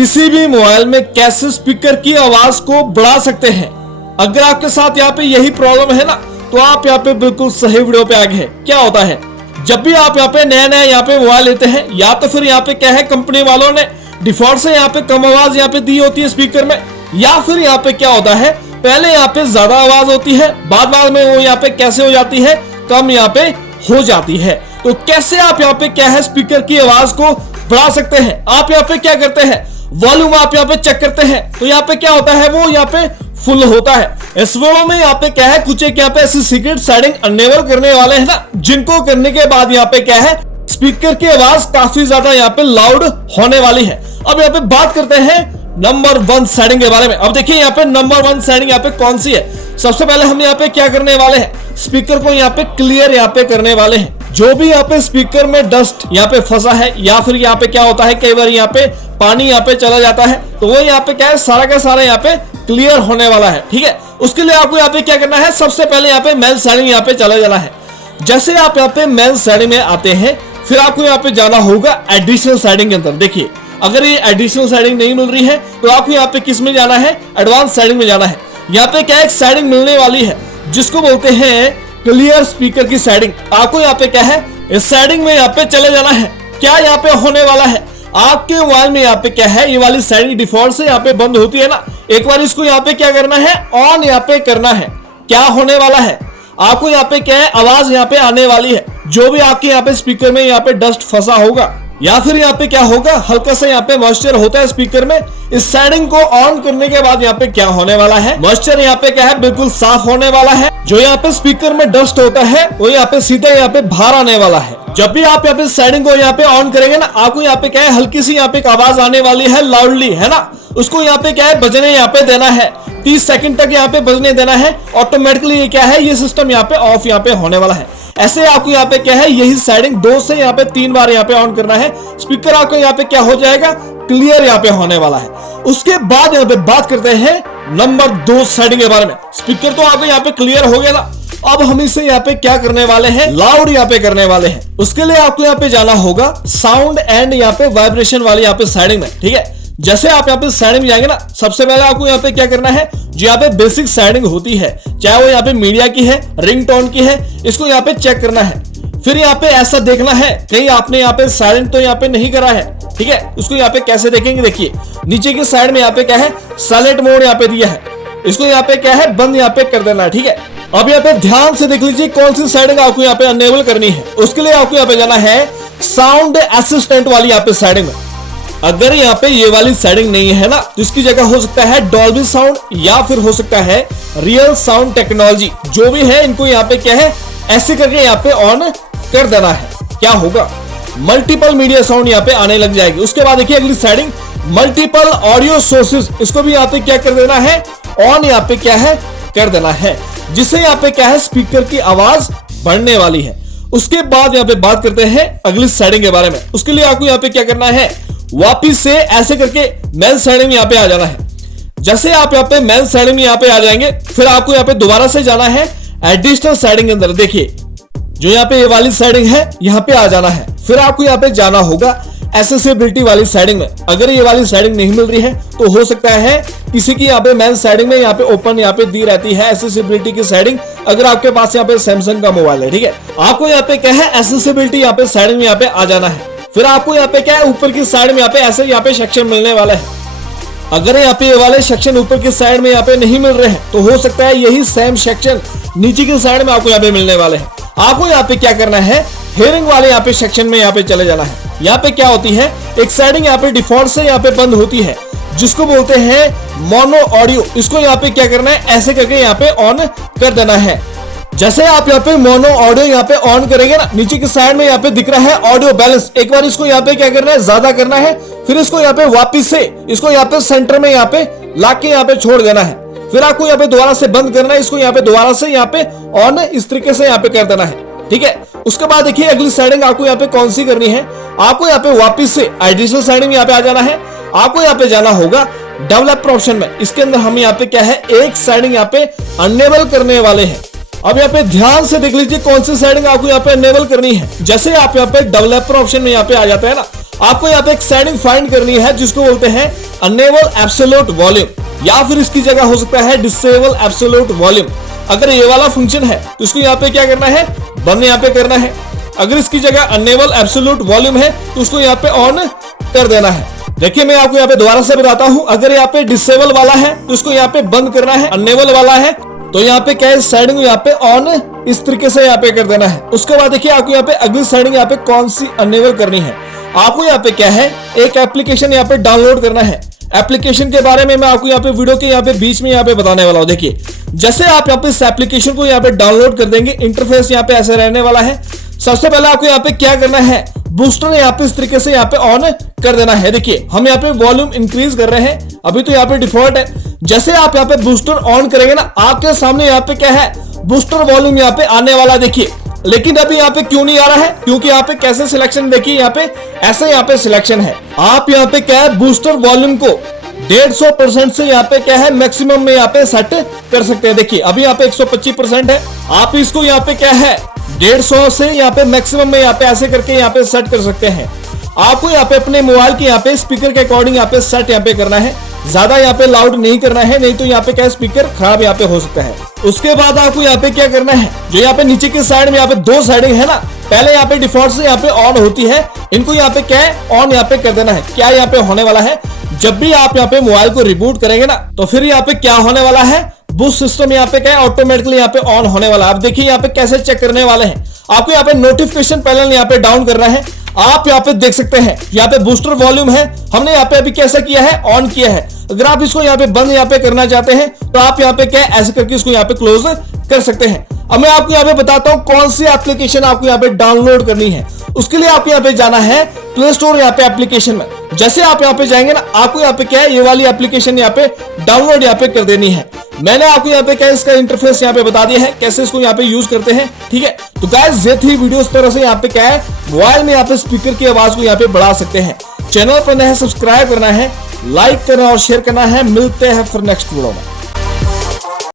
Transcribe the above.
किसी भी मोबाइल में कैसे स्पीकर की आवाज को बढ़ा सकते हैं। अगर आपके साथ यहाँ पे यही प्रॉब्लम है ना, तो आप यहाँ पे बिल्कुल सही वीडियो पे आ गए हैं। क्या होता है, जब भी आप यहाँ पे नया यहाँ पे मोबाइल लेते हैं, या तो फिर यहाँ पे क्या है, कंपनी वालों ने डिफॉल्ट से यहाँ पे कम आवाज यहाँ पे दी होती है स्पीकर में, या फिर यहाँ पे क्या होता है, पहले यहाँ पे ज्यादा आवाज होती है, बाद में वो यहाँ पे कैसे हो जाती है, कम यहाँ पे हो जाती है। तो कैसे आप यहाँ पे क्या है स्पीकर की आवाज को बढ़ा सकते हैं। आप यहाँ पे क्या करते हैं, वॉल्यूम आप यहाँ पे चेक करते हैं, तो यहाँ पे क्या होता है, वो यहाँ पे फुल होता है। इस वीडियो में यहाँ पे क्या है, कुछ एक यहाँ पे ऐसी सीक्रेट सेटिंग अनेबल करने वाले हैं ना, जिनको करने के बाद यहाँ पे क्या है, स्पीकर की आवाज काफी ज्यादा यहाँ पे लाउड होने वाली है। अब यहाँ पे बात करते हैं नंबर 1 सेटिंग के बारे में। अब देखिए यहाँ पे नंबर 1 सेटिंग यहाँ पे कौन सी है। सबसे पहले हम यहाँ पे क्या करने वाले हैं, स्पीकर को यहाँ पे क्लियर यहाँ पे करने वाले हैं। जो भी यहाँ पे स्पीकर में डस्ट यहाँ पे फंसा है, या फिर यहाँ पे क्या होता है, कई बार यहाँ पे पानी यहाँ पे चला जाता है, तो वो यहाँ पे क्या है, सारा का सारा यहाँ पे क्लियर होने वाला है। ठीक है, उसके लिए आपको यहाँ पे क्या करना है, सबसे पहले यहाँ पे मेन सेटिंग यहाँ पे चला जाना है। जैसे आप यहाँ पे मेन सेटिंग में आते हैं, फिर आपको यहाँ पे जाना होगा एडिशनल सेटिंग के अंदर। देखिए, अगर ये एडिशनल सेटिंग नहीं मिल रही है, तो आपको यहाँ पे किस में जाना है, एडवांस सेटिंग में जाना है। यहाँ पे क्या एक सेटिंग मिलने वाली है, जिसको बोलते हैं क्लियर स्पीकर की सेटिंग। आपको यहाँ पे क्या है, इस सेटिंग में यहाँ पे चले जाना है। क्या यहाँ पे होने वाला है, आपके मोबाइल में यहाँ पे क्या है, ये वाली सेटिंग डिफॉल्ट से यहाँ पे बंद होती है ना, एक बार इसको यहाँ पे क्या करना है, ऑन यहाँ पे करना है। क्या होने वाला है, आपको यहाँ पे क्या है, आवाज यहाँ पे आने वाली है। जो भी आपके यहाँ पे स्पीकर में यहाँ पे डस्ट फंसा होगा, या फिर यहाँ पे क्या होगा, हल्का सा यहाँ पे मॉइस्चर होता है स्पीकर में, इस सेटिंग को ऑन करने के बाद यहाँ पे क्या होने वाला है, मॉइस्चर यहाँ पे क्या है, बिल्कुल साफ होने वाला है। जो यहाँ पे स्पीकर में डस्ट होता है, वो यहाँ पे सीधा यहाँ पे बाहर आने वाला है। जब भी आप यहाँ पे सेटिंग को यहाँ पे ऑन करेंगे ना, आपको यहाँ पे क्या है, हल्की सी यहाँ पे आवाज आने वाली है, लाउडली, है ना। उसको यहाँ पे क्या है, बजने यहाँ पे देना है, 30 सेकंड तक यहाँ पे बजने देना है। ऑटोमेटिकली ये क्या है, ये सिस्टम यहाँ पे ऑफ यहाँ पे होने वाला है। ऐसे आपको यहाँ पे क्या है, यही सेटिंग 2 से यहाँ पे 3 बार यहाँ पे ऑन करना है। स्पीकर आपको यहाँ पे क्या हो जाएगा, क्लियर यहाँ पे होने वाला है। उसके बाद यहाँ पे बात करते हैं नंबर 2 सेटिंग के बारे में। स्पीकर तो आपको यहाँ पे क्लियर हो गया ना, अब हम इसे यहाँ पे क्या करने वाले हैं, लाउड यहाँ पे करने वाले हैं। उसके लिए आपको यहाँ पे जाना होगा साउंड एंड यहाँ पे वाइब्रेशन वाली यहाँ पे सेटिंग में। ठीक है, जैसे आप यहाँ पे सेटिंग में जाएंगे ना, सबसे पहले आपको यहाँ पे क्या करना है, जो यहाँ पे बेसिक सेटिंग होती है, चाहे वो यहाँ पे मीडिया की है, रिंगटोन की है, इसको यहाँ पे चेक करना है। फिर यहाँ पे ऐसा देखना है कहीं आपने यहाँ पे साइलेंट तो यहाँ पे नहीं करा है। ठीक है, उसको यहाँ पे कैसे देखेंगे, देखिए नीचे की साइड में यहाँ पे क्या है, साइलेंट मोड यहाँ पे दिया है, इसको यहाँ पे क्या है, बंद यहाँ पे कर देना है। ठीक है, अब यहाँ पे ध्यान से देख लीजिए कौन सी सेटिंग आपको यहाँ पे अनेबल करनी है। उसके लिए आपको यहाँ पे जाना है साउंड असिस्टेंट वाली यहाँ पे सेटिंग में। अगर यहाँ पे ये वाली सेटिंग नहीं है ना, तो इसकी जगह हो सकता है डॉल्बी साउंड, या फिर हो सकता है रियल साउंड टेक्नोलॉजी। जो भी है, इनको यहाँ पे क्या है, ऐसे करके यहाँ पे ऑन कर देना है। क्या होगा, मल्टीपल मीडिया साउंड यहाँ पे आने लग जाएगी। उसके बाद देखिए अगली सेटिंग मल्टीपल ऑडियो सोर्सेज, इसको भी यहाँ पे क्या कर देना है, ऑन यहाँ पे क्या है, कर देना है, जिससे यहाँ पे क्या है, स्पीकर की आवाज बढ़ने वाली है। उसके बाद यहाँ पे बात करते हैं अगली सेटिंग के बारे में। उसके लिए आपको यहाँ पे क्या करना है, वापिस से ऐसे करके मेन सेटिंग में यहाँ पे आ जाना है। जैसे आप यहाँ पे मेन सेटिंग में यहाँ पे आ जाएंगे, फिर आपको यहाँ पे दोबारा से जाना है एडिशनल सेटिंग के अंदर। देखिए, जो यहाँ पे ये वाली सेटिंग है, यहाँ पे आ जाना है। फिर आपको यहाँ पे जाना होगा एक्सेसिबिलिटी वाली सेटिंग में। अगर ये वाली सेटिंग नहीं मिल रही है, तो हो सकता है किसी की यहाँ पे मेन सेटिंग में यहाँ पे ओपन यहाँ पे दी रहती है एक्सेसिबिलिटी की सेटिंग। अगर आपके पास यहाँ पे सैमसंग का मोबाइल है, ठीक है, आपको यहाँ पे क्या है, एक्सेसिबिलिटी यहाँ पे सेटिंग में यहाँ पे आ जाना है। फिर आपको यहाँ पे क्या है, ऊपर की साइड में यहाँ पे ऐसे यहाँ पे सेक्शन मिलने वाला है। अगर यहाँ पे ये वाले सेक्शन ऊपर की साइड में यहाँ पे नहीं मिल रहे हैं, तो हो सकता है यही सेम सेक्शन नीचे की साइड में आपको यहाँ पे मिलने वाले हैं। आपको यहाँ पे क्या करना है, हियरिंग वाले यहाँ पे सेक्शन में यहाँ पे चले जाना है। यहाँ पे क्या होती है, एक सेटिंग यहाँ पे डिफॉल्ट से यहाँ पे बंद होती है, जिसको बोलते हैं मोनो ऑडियो। इसको यहाँ पे क्या करना है, ऐसे करके यहाँ पे ऑन कर देना है। जैसे आप यहाँ पे मोनो ऑडियो यहाँ पे ऑन करेंगे ना, नीचे की साइड में यहाँ पे दिख रहा है ऑडियो बैलेंस। एक बार इसको यहाँ पे क्या करना है, ज्यादा करना है, फिर इसको यहाँ पे वापिस से इसको यहाँ पे सेंटर में यहाँ पे लाके यहाँ पे छोड़ देना है। फिर आपको यहाँ पे दोबारा से बंद करना है, इसको यहाँ पे दोबारा से यहाँ पे ऑन इस तरीके से यहाँ पे कर देना है। ठीक है, उसके बाद देखिए अगली सेटिंग आपको यहाँ पे कौन सी करनी है, आपको यहाँ पे वापिस से एडिशनल सेटिंग यहाँ पे आ जाना है। आपको यहाँ पे जाना होगा डेवलपर ऑप्शन में। इसके अंदर हम यहाँ पे क्या है, एक सेटिंग यहाँ पे अनेबल करने वाले हैं। अब यहाँ पे ध्यान से देख लीजिए कौन सी सेटिंग आपको यहाँ पे अनेबल करनी है। जैसे आप यहाँ पे डेवलपर ऑप्शन में यहाँ पे आ जाते हैं ना, आपको यहाँ पे एक सेटिंग फाइंड करनी है जिसको बोलते हैं अनेबल एब्सोल्यूट वॉल्यूम, या फिर इसकी जगह हो सकता है डिसेबल एब्सोल्यूट वॉल्यूम। अगर ये वाला फंक्शन है तो इसको यहाँ पे क्या करना है, बंद यहाँ पे करना है। अगर इसकी जगह अनेबल एब्सोल्यूट वॉल्यूम है तो उसको यहाँ पे ऑन कर देना है। देखिए मैं आपको यहाँ पे दोबारा से बताता हूं, अगर यहाँ पे डिसेबल वाला है तो इसको यहाँ पे बंद करना है, अनेबल वाला है तो यहाँ पे क्या है, सेटिंग यहाँ पे ऑन इस तरीके से यहाँ पे कर देना है। उसके बाद देखिए आपको यहाँ पे अगली सेटिंग यहाँ पे कौन सी अनेबल करनी है। आपको यहाँ पे क्या है, एक एप्लीकेशन यहाँ पे डाउनलोड करना है। एप्लीकेशन के बारे में मैं आपको यहाँ पे वीडियो के यहाँ पे बीच में यहाँ पे बताने वाला हूँ। देखिए जैसे आप यहाँ पे इस एप्लीकेशन को यहाँ पे डाउनलोड कर देंगे, इंटरफेस यहाँ पे ऐसे रहने वाला है। सबसे पहले आपको यहाँ पे क्या करना है, बूस्टर यहाँ पे इस तरीके से यहाँ पे ऑन कर देना है। देखिए हम यहाँ पे वॉल्यूम इंक्रीज कर रहे हैं, अभी तो यहाँ पे डिफॉल्ट है। जैसे आप यहाँ पे बूस्टर ऑन करेंगे ना, आपके सामने यहाँ पे क्या है, बूस्टर वॉल्यूम यहाँ पे आने वाला। देखिए लेकिन अभी यहाँ पे क्यों नहीं आ रहा है, क्योंकि यहाँ पे कैसे सिलेक्शन, देखिए यहाँ पे ऐसे यहाँ पे सिलेक्शन है। आप यहाँ पे क्या है, बूस्टर वॉल्यूम को 150% से यहाँ पे क्या है, मैक्सिमम में यहाँ पे सेट कर सकते हैं। देखिए अभी यहाँ पे 125% है, आप इसको यहाँ पे क्या है 150 से यहाँ पे मैक्सिमम में यहाँ पे ऐसे करके यहाँ पे सेट कर सकते हैं। आपको यहाँ पे अपने मोबाइल के यहाँ पे स्पीकर के अकॉर्डिंग यहाँ पे सेट यहाँ पे करना है, ज्यादा यहाँ पे लाउड नहीं करना है, नहीं तो यहाँ पे क्या स्पीकर खराब यहाँ पे हो सकता है। उसके बाद आपको यहाँ पे क्या करना है, जो यहाँ पे नीचे की साइड में यहाँ पे दो सेटिंग है ना, पहले यहाँ पे डिफॉल्ट से यहाँ पे ऑन होती है, इनको यहाँ पे क्या है ऑन यहाँ पे कर देना है। क्या यहाँ पे होने वाला है, जब भी आप यहाँ पे मोबाइल को रिबूट करेंगे ना, तो फिर यहाँ पे क्या होने वाला है, बूस्ट सिस्टम यहाँ पे क्या है ऑटोमेटिकली यहाँ पे ऑन होने वाला है। आप देखिए यहाँ पे कैसे चेक करने वाले हैं, आपको यहाँ पे नोटिफिकेशन पैनल यहाँ पे डाउन करना है। आप यहाँ पे देख सकते हैं यहाँ पे बूस्टर वॉल्यूम है, हमने यहाँ पे अभी कैसे किया है, ऑन किया है। अगर आप इसको यहाँ पे बंद यहाँ पे करना चाहते हैं तो आप यहाँ पे क्या है ऐसे करके इसको यहाँ पे क्लोज कर सकते हैं। अब मैं आपको यहाँ पे बताता हूँ कौन सी एप्लीकेशन आपको यहाँ पे डाउनलोड करनी है। उसके लिए आपको यहाँ पे जाना है प्ले स्टोर यहाँ पे एप्लीकेशन में। जैसे आप यहाँ पे जाएंगे ना, आपको यहाँ पे क्या है, ये वाली एप्लीकेशन यहाँ पे डाउनलोड यहाँ पे कर देनी है। मैंने आपको यहाँ पे क्या इसका इंटरफेस यहाँ पे बता दिया है, कैसे इसको यहाँ पे यूज करते हैं। ठीक है, तो गाइस ये थी वीडियो, इस तरह से यहाँ पे क्या है मोबाइल में यहाँ पे स्पीकर की आवाज को यहाँ पे बढ़ा सकते हैं। चैनल पर नए सब्सक्राइब करना है, लाइक करना और शेयर करना है। मिलते हैं फिर नेक्स्ट वीडियो में।